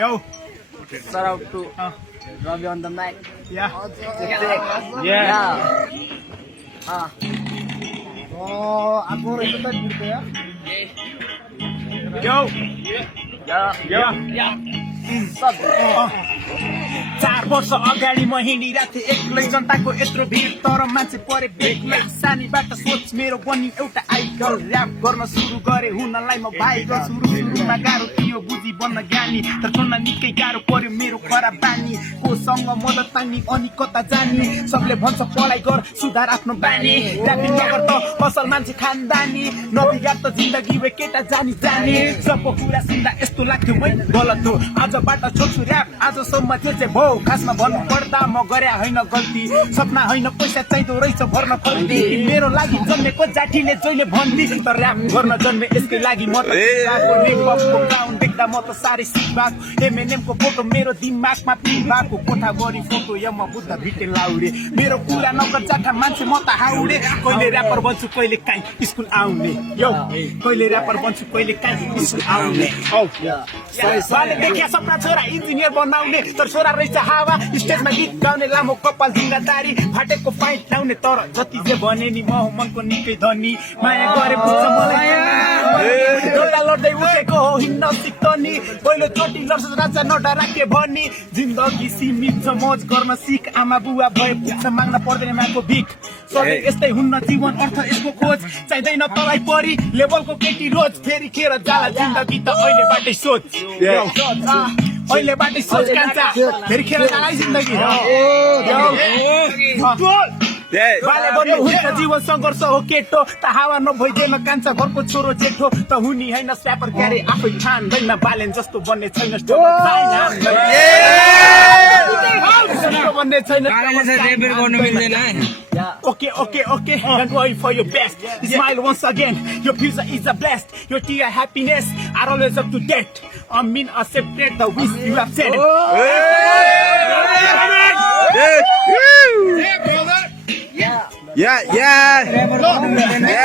Yo. Shout out to Robbie on the mic. Yeah. Yeah. Aku rebutan gitu ya. Yo. Yeah. Sub. 4 वर्ष अगाडि म हिँडिरहेको थिएँ एक्लै जनताको यत्रो भिड तर मान्छे परे बेग्लै सानीबाट सोच मेरो बन्यो एउटा आइडल ऱ्याप गर्न सुरु गरे हुनलाई म भाइगल सुरुमा गाह्रो थियो बुझी बन्न ज्ञानी तर छोड्न निकै गाह्रो पर्यो मेरो खराब बानी कोसँग मद्दत तान्ने अनि कता जाने सबले भन्छ पढाइ गर सुधार आफ्नो बानी ऱ्यापिङ नगर त असल मान्छे खानदानी नबिगार त जिन्दगी वे केटा जानी जाने सबको कुरा सुन्दा यस्तो लाग्थ्यो मै गलत हो आजबाट छोड्छु ऱ्याप आजसम्म चाहिँ भो खासमा भन्नु पर्दा म गरे होइन गल्ती सपना होइन पैसा चाहिँदो रहेछ भर्न पर्दी मेरो लागि जन्मेको जाठीले जहिले भन्दी तर ऱ्याप गर्न जन्मे यसकै लागि म त ग्राउन्ड देख्दा म त साह्रै सिक भएको एमएनएमको फोटो मेरो दिमागमा पिक भएको कोठाभरि फोटो यम बुद्ध भिटे लाउडे मेरो कुरा नगर जाठा मान्छे म त हाउडे कहिले ऱ्यापर बन्छु कहिले काहीँ स्कुल आउने यो कहिले ऱ्यापर बन्छु कहिले काहीँ स्कुल आउने साले देखिया सपना छोरा इन्जिनियर बनाउने तर छोरा रहेछ हावा स्टेजमा गीत गाउने लामो कपाल जिम्मेदारी फाटेको फाइट लाउने तर जति जे भने नि म मनको निकै धनी माया गरे बुझ्छ मलाई डोला लड्दै उठेको हो हिँड्न सिक्छ नि पहिलो चोटि लड्छ राजा नडरा के भनी जिन्दगी सीमित छ मौज गर्न सिक आमा बुवा भए पुग्छ माग्न पर्दैन माको भिख सधैँ यस्तै हुन्न जीवन अर्थ यसको खोज चाहिँदैन तलाई परी लेभलको केटी रोज फेरि खेर जाला जिन्दगी त अहिलेबाटै सोच अहिलेबाटै सोच कान्छा फेरि खेर जाला जिन्दगी बाले बन्नु हुन्छ जीवन सङ्घर्ष हो केटो त हावा नभइदिएन कान्छा घरको छोरो जेठो त हुने होइन स्यापर क्यारे आफै ठान्दैन बालेन जस्तो बन्ने छैन बन्ने छैन Okay, don't worry for your best. Smile once again. Your future is a blast. Your tear happiness are always up to date. I mean, accepted the wish you have said. Yeah.